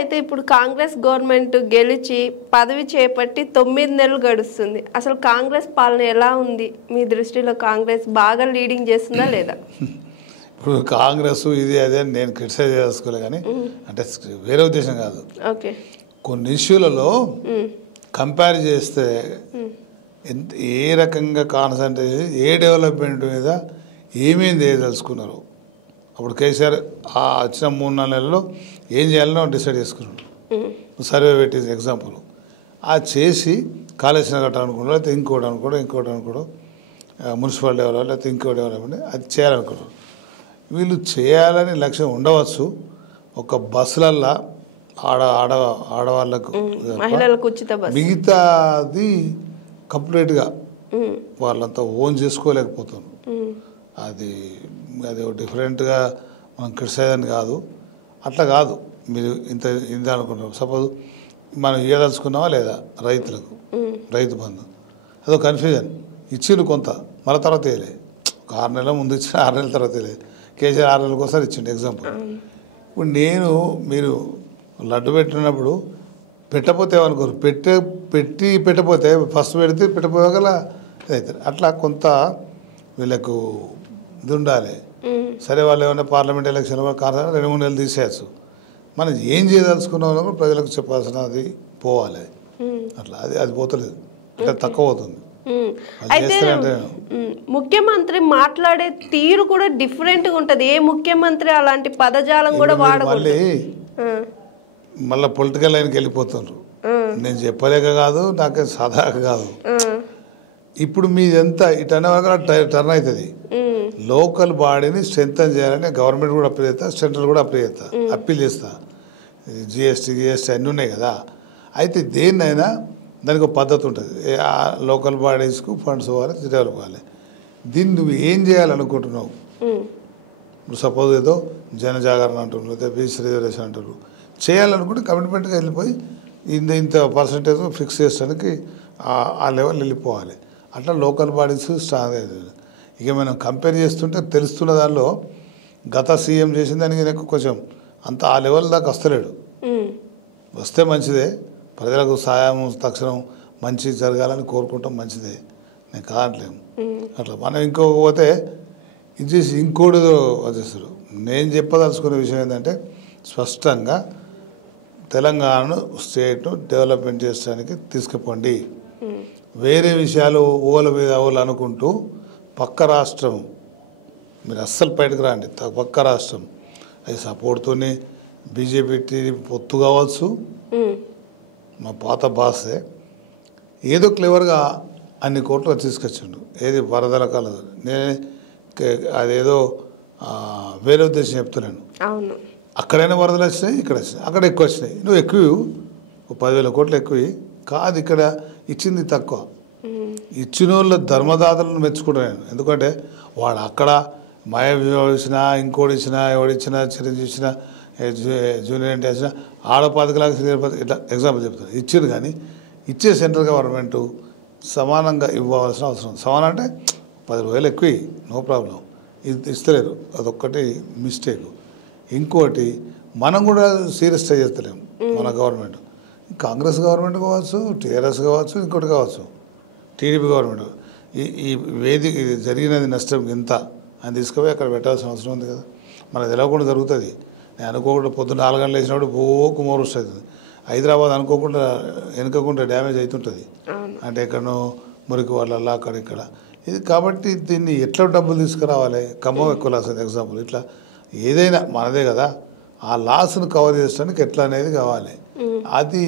అయితే ఇప్పుడు కాంగ్రెస్ గవర్నమెంట్ గెలిచి పదవి చేపట్టి 9 నెలలు గడుస్తుంది. అసలు కాంగ్రెస్ పాలన ఎలా ఉంది? మీ దృష్టిలో కాంగ్రెస్ బాగా లీడింగ్ చేస్తుందా లేదా? ఇప్పుడు కాంగ్రెస్ ఇది అదే అని నేను క్రిటిసైజ్ చేసుకోలే, కానీ అంటే వేరే ఉద్దేశం కాదు. ఓకే, కొన్ని ఇష్యూలలో కంపేర్ చేస్తే ఏ రకంగా కాన్సన్ట్రేట్ ఏ డెవలప్మెంట్ మీద ఏమేమి చేయదలుచుకున్నారు. అప్పుడు కేసీఆర్ ఆ వచ్చిన 3-4 నెలల్లో ఏం చేయాలనో డిసైడ్ చేసుకున్నాడు. సర్వే పెట్టింది ఎగ్జాంపుల్. అది చేసి కాళేశ్వరం కట్టాలనుకోవడం, లేకపోతే ఇంకోటి అనుకోవడం మున్సిపల్ డెవలప్మెంట్, లేకపోతే ఇంకో డెవలప్మెంట్ అది చేయాలనుకుంటారు. వీళ్ళు చేయాలని లక్ష్యం ఉండవచ్చు. ఒక బస్సులల్లా ఆడవాళ్ళకు మహిళలకు ఉచిత బస్సు, మిగతాది కంప్లీట్గా వాళ్ళంతా ఓన్ చేసుకోలేకపోతున్నారు. అది అది డిఫరెంట్గా మనం క్రిటిసైజ్ అని కాదు, అట్లా కాదు. మీరు ఇంత అనుకుంటారు. సపోజ్ మనం ఇవ్వదలుచుకున్నావా లేదా రైతులకు రైతు బంధు, అదో కన్ఫ్యూజన్. ఇచ్చిండు కొంత, మళ్ళీ తర్వాత వేయలే. ఒక 6 నెలల ముందు ఇచ్చిన 6 నెలల తర్వాత వేయలేదు. కేసీఆర్ 6 నెలలకు ఒకసారి ఇచ్చిండు ఎగ్జాంపుల్. ఇప్పుడు మీరు లడ్డు పెట్టినప్పుడు పెట్టపోతే ఏమనుకోరు, పెట్టపోతే ఫస్ట్ పెడితే పెట్టపోగల అవుతారు. అట్లా కొంత వీళ్ళకు ఇది ఉండాలి. సరే వాళ్ళు ఏమన్నా పార్లమెంట్ ఎలక్షన్ కాదు 2-3 నెలలు తీసేయచ్చు. మనం ఏం చేయదలుచుకున్నామో ప్రజలకు చెప్పాల్సినది పోవాలి. అట్లా అది పోతలేదు, అంటే తక్కువ అవుతుంది. అయితే ముఖ్యమంత్రి మాట్లాడే తీరు కూడా డిఫరెంట్గా ఉంటుంది. ఏ ముఖ్యమంత్రి అలాంటి పదజాలం కూడా వాడకూడదు. మళ్ళీ పొలిటికల్ లైన్కి వెళ్ళిపోతున్నారు. నేను చెప్పలేక కాదు, నాకు సదాక కాదు. ఇప్పుడు మీదంతా ఇటు అనే టర్న్ అవుతుంది. లోకల్ బాడీని స్ట్రెంథన్ చేయాలని గవర్నమెంట్ కూడా అప్పీల్ చేస్తా, సెంట్రల్ కూడా అప్పీల్ చేస్తా. జిఎస్టీ అన్నీ ఉన్నాయి కదా. అయితే దేన్నైనా దానికి ఒక పద్ధతి ఉంటుంది. ఆ లోకల్ బాడీస్కు ఫండ్స్ ఇవ్వాలి, డెవలప్ అవ్వాలి. దీన్ని నువ్వు ఏం చేయాలనుకుంటున్నావు? ఇప్పుడు సపోజ్ ఏదో జనజాగరణ అంటారు, లేదా బీసీ రిజర్వేషన్ అంటారు. చేయాలనుకుంటే కమిట్మెంట్గా వెళ్ళిపోయి ఇంత పర్సంటేజ్ ఫిక్స్ చేయడానికి ఆ లెవెల్ వెళ్ళిపోవాలి. అట్లా లోకల్ బాడీస్ స్ట్రాంగ్ అవుతుంది. ఇక మనం కంపేర్ చేస్తుంటే తెలుస్తున్న దానిలో గత సీఎం చేసిన దానికి కొంచెం అంత ఆ లెవెల్ దాకా వస్తలేడు. వస్తే మంచిదే, ప్రజలకు సాయం తక్షణం మంచి జరగాలని కోరుకుంటాం, మంచిదే, నేను కాదట్లేము. అట్లా మనం ఇంకోకపోతే ఇది చేసి ఇంకోటి వచ్చేస్తారు. నేను చెప్పదలుచుకునే విషయం ఏంటంటే స్పష్టంగా తెలంగాణను స్టేట్ను డెవలప్మెంట్ చేయడానికి తీసుకుపోండి. వేరే విషయాలు ఓల మీద ఓలు అనుకుంటూ పక్క రాష్ట్రం మీరు అస్సలు బయటకు రాండి. పక్క రాష్ట్రం అది సపోర్ట్తోనే బీజేపీ పొత్తు కావచ్చు, మా పాత బాసే ఏదో క్లెవర్గా అన్ని కోట్లు తీసుకొచ్చిండు. ఏది వరదల కలదు. నేను అదేదో వేరే ఉద్దేశం చెప్తున్నాను. అక్కడైనా వరదలు వచ్చినాయి, ఇక్కడ వచ్చినాయి, అక్కడ ఎక్కువ వచ్చినాయి. నువ్వు ఎక్కువ 10,000 కోట్లు ఎక్కువ కాదు, ఇక్కడ ఇచ్చింది తక్కువ. ఇచ్చిన వాళ్ళ ధర్మదాతలను మెచ్చుకుంటాను. ఎందుకంటే వాడు అక్కడ ఇచ్చినా, ఇంకోటి ఇచ్చినా, ఎవడిచ్చినా, చిరంజీవి ఇచ్చినా, జూనియర్ ఎన్టీ ఇచ్చినా, ఆడ 10 లాగా ఇట్లా ఎగ్జాంపుల్ చెప్తాను. ఇచ్చింది, కానీ ఇచ్చే సెంట్రల్ గవర్నమెంట్ సమానంగా ఇవ్వాల్సిన అవసరం. సమానం అంటే 10,000 ఎక్కువ, నో ప్రాబ్లం, ఇది ఇస్తలేరు, అదొక్కటి మిస్టేక్. ఇంకోటి మనం కూడా సీరియస్ చేస్తలేము. మన గవర్నమెంట్, కాంగ్రెస్ గవర్నమెంట్ కావచ్చు, టీఆర్ఎస్ కావచ్చు, ఇంకోటి కావచ్చు, టీడీపీ గవర్నమెంట్, ఈ వేదిక జరిగినది నష్టం ఎంత అని తీసుకుపోయి అక్కడ పెట్టాల్సిన అవసరం ఉంది కదా. మనకు తెలవకుండా జరుగుతుంది. నేను అనుకోకుండా పొద్దున్న 4 గంటలు వేసినప్పుడు బోకు మోరుస్తు అవుతుంది. హైదరాబాద్ అనుకోకుండా వెనుకకుండా డ్యామేజ్ అవుతుంటుంది. అంటే ఎక్కడనో మురికి వాళ్ళ అక్కడిక్కడ ఇది. కాబట్టి దీన్ని ఎట్లా డబ్బులు తీసుకురావాలి? ఖమ్మం ఎక్కువ లాస్ అయింది ఎగ్జాంపుల్. ఇట్లా ఏదైనా మనదే కదా, ఆ లాస్ను కవర్ చేయడానికి ఎట్లా అనేది కావాలి. అది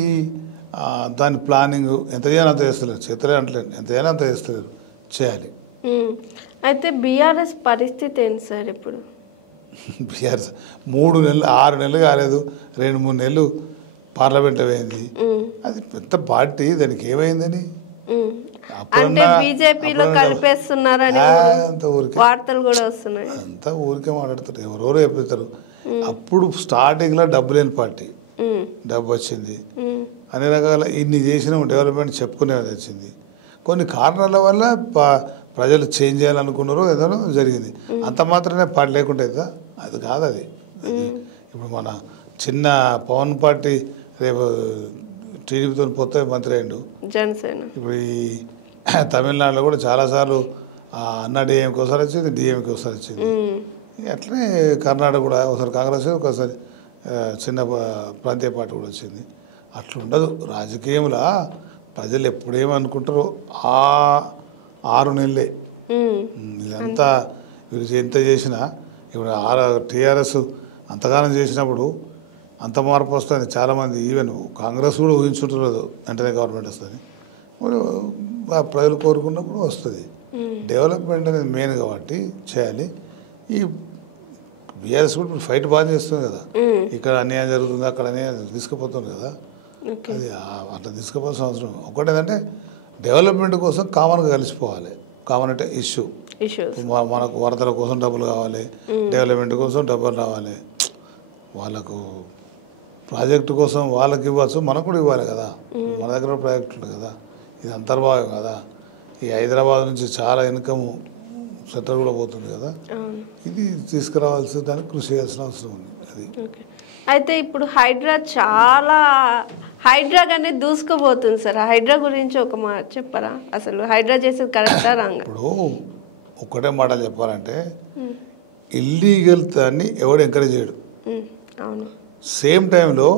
దాని ప్లానింగ్ ఎంత చేయాలి అంత చేస్తలేరు, చేతలే అంటలేదు, ఎంత చేయాలి అంత చేస్తలేరు, చేయాలి. అయితే బీఆర్ఎస్ పరిస్థితి ఏంటి సార్ ఇప్పుడు? బీఆర్ఎస్ 3 నెలలు 6 నెలలు కాలేదు, 2-3 నెలలు పార్లమెంట్లో పోయింది. అది పెద్ద పార్టీ, దానికి ఏమైందని బీజేపీలో కలిపేస్తున్నారని వార్తలు కూడా వస్తున్నాయి. అంతా ఊరికే మాట్లాడతారు, ఎవరెవరో చెప్తారు. అప్పుడు స్టార్టింగ్లో డబ్బు లేని పార్టీ, డబ్బు వచ్చింది, అన్ని రకాల ఇన్ని చేసిన డెవలప్మెంట్ చెప్పుకునేది వచ్చింది. కొన్ని కారణాల వల్ల ప్రజలు చేంజ్ చేయాలనుకున్నారు, ఏదో జరిగింది. అంత మాత్రమే పార్టీ లేకుండా అవుతుందా? అది కాదు. అది ఇప్పుడు మన చిన్న పవన్ పార్టీ రేపు టీడీపీతో పోతే మంత్రి అయ్యిండు. జనసేన ఇప్పుడు ఈ తమిళనాడులో కూడా చాలాసార్లు అన్న డిఎంకి ఒకసారి వచ్చింది, డిఎంకి ఒకసారి వచ్చింది. అట్లనే కర్ణాటక కూడా ఒకసారి కాంగ్రెస్, ఒకసారి చిన్న ప్రాంతీయ పార్టీ కూడా వచ్చింది. అట్లా ఉండదు రాజకీయంలో. ప్రజలు ఎప్పుడేమనుకుంటారో 6 నెలలే ఇదంతా. వీళ్ళు ఎంత చేసినా ఇప్పుడు టీఆర్ఎస్ అంతగానం చేసినప్పుడు అంత మార్పు వస్తుంది. చాలామంది ఈవెన్ కాంగ్రెస్ కూడా ఊహించుంటారు వెంటనే గవర్నమెంట్ వస్తుంది. ప్రజలు కోరుకున్నప్పుడు వస్తుంది. డెవలప్మెంట్ అనేది మెయిన్ కాబట్టి చేయాలి. ఈ బీఆర్ఎస్ కూడా ఇప్పుడు ఫైట్ బాగా చేస్తుంది కదా. ఇక్కడ అన్యాయం జరుగుతుంది, అక్కడ అన్యాయం తీసుకుపోతుంది కదా. అది అట్లా తీసుకుపోవాల్సిన అవసరం. ఒకటేంటంటే డెవలప్మెంట్ కోసం కామన్గా కలిసిపోవాలి. కామన్ అంటే ఇష్యూ. మనకు వరదల కోసం డబ్బులు కావాలి, డెవలప్మెంట్ కోసం డబ్బులు రావాలి. వాళ్ళకు ప్రాజెక్టు కోసం వాళ్ళకి ఇవ్వచ్చు, మనకు కూడా ఇవ్వాలి కదా. మన దగ్గర ప్రాజెక్టులు కదా. ఇది అంతర్భాగం కదా. ఈ హైదరాబాద్ నుంచి చాలా ఇన్కమ్ సెంటర్ కూడా పోతుంది కదా. ఇది తీసుకురావాల్సి దానికి కృషి చేయాల్సిన అవసరం ఉంది. అది అయితే ఇప్పుడు హైడ్రా అనేది దూసుకుపోతుంది సార్. హైడ్రా గురించి ఒక మాట చెప్పరా? అసలు హైడ్రా చేసేది కరెక్టా రాంగా? ఇప్పుడు ఒక్కటే మాట చెప్పాలంటే ఇల్లీగల్ దాన్ని ఎవడు ఎంకరేజ్ చేయడు. అవును. సేమ్ టైంలో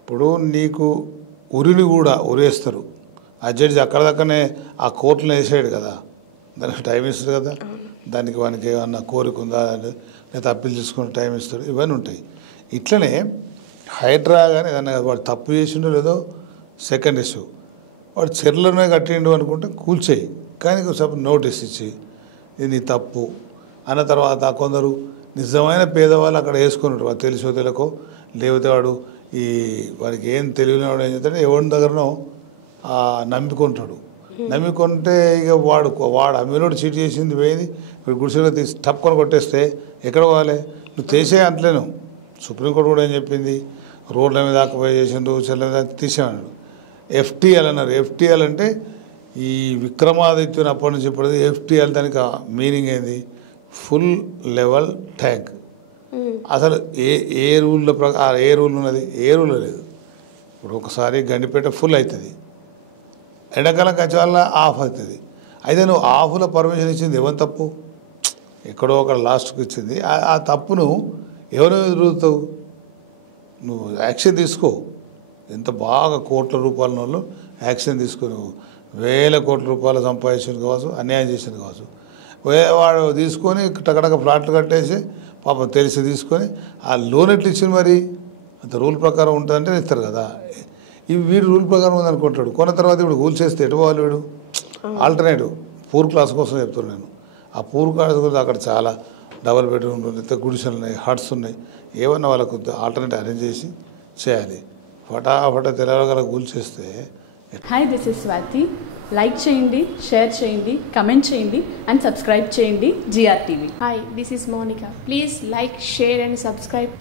ఇప్పుడు నీకు ఉరిని కూడా ఉరేస్తారు. ఆ జడ్జి అక్కడ దక్కనే ఆ కోర్టులో వేసాడు కదా, దానికి టైం ఇస్తాడు కదా. దానికి వానికి ఏమన్నా కోరిక ఉందా లేదా అప్పీల్ చేసుకుని టైం ఇస్తాడు. ఇవన్నీ ఉంటాయి. ఇట్లనే హైడ్రా కానీ ఏదన్నా వాడు తప్పు చేసిండో లేదో సెకండ్ ఇష్యూ. వాడు చెర్లనే కట్టిండు అనుకుంటే కూల్చేయి, కానీ సపోజ్ నోటీస్ ఇచ్చి ఇది నీ తప్పు అన్న తర్వాత కొందరు నిజమైన పేదవాళ్ళు అక్కడ వేసుకున్నాడు. వాడు తెలిసో తెలియకో లేకపోతే వాడు వాడికి ఏం తెలియనివాడు ఏం చేస్తాడు, ఎవరి దగ్గరనో నమ్ముకుంటాడు. నమ్ముకుంటే ఇక వాడు అమ్మినోడు చీట్ చేసింది పోయింది. ఇప్పుడు గుడిసెలో తీసి టప్పుకొని కొట్టేస్తే ఎక్కడ పోవాలి? నువ్వు తీసే అంటలేను. సుప్రీంకోర్టు కూడా ఏం చెప్పింది, రోడ్ల మీద ఆక్యుపై చేసిండు, చెల్ల మీద తీసేమన్నాడు. ఎఫ్టీఎల్ అన్నారు. ఎఫ్టీఎల్ అంటే ఈ విక్రమాదిత్యుని అప్పటి నుంచి ఇప్పుడు ఎఫ్టీఎల్ దానికి మీనింగ్ ఏంది? Full level tank. అసలు ఏ రూల్లో ఏ రూల్ ఉన్నది? ఏ రూల్ లేదు. ఇప్పుడు ఒకసారి గండిపేట ఫుల్ అవుతుంది, ఎండాకాలం కచ్చి వల్ల ఆఫ్ అవుతుంది. అయితే నువ్వు ఆఫ్లో పర్మిషన్ ఇచ్చింది ఎవరి తప్పు? ఎక్కడో ఒక లాస్ట్కి ఇచ్చింది. ఆ తప్పును ఎవరు ఎదురుతావు? నువ్వు యాక్షన్ తీసుకో. ఎంత బాగా కోట్ల రూపాయల వాళ్ళు యాక్షన్ తీసుకుని వేల కోట్ల రూపాయలు సంపాదించింది కావచ్చు, అన్యాయం చేసింది కావచ్చు. వాడు తీసుకొని టకటక ఫ్లాట్లు కట్టేసి పాపం తెలిసి తీసుకొని ఆ లోన్ ఎట్లు ఇచ్చింది. మరి అంత రూల్ ప్రకారం ఉంటుందంటే ఇస్తారు కదా. ఇవి వీడు రూల్ ప్రకారం ఉందనుకుంటాడు. కొన్న తర్వాత ఇప్పుడు కూల్ చేస్తే ఎటు పోవాలి వీడు? ఆల్టర్నేటివ్ పూర్ క్లాస్ కోసం చెప్తున్నాను నేను. ఆ పూర్ క్లాస్ కోసం అక్కడ చాలా డబల్ బెడ్రూమ్లు ఉన్నాయి, గుడిసెలు ఉన్నాయి, హట్స్ ఉన్నాయి. ఏమన్నా వాళ్ళకు ఆల్టర్నేటివ్ అరేంజ్ చేసి చేయాలి. ఫటాఫటా తెలంగాణ కూల్ చేస్తే. Hi, this is Swathi. Like చేయండి, షేర్ చేయండి, కమెంట్ చేయండి అండ్ సబ్స్క్రైబ్ చేయండి GRTV. Hi, this is Monica. Please like, share and subscribe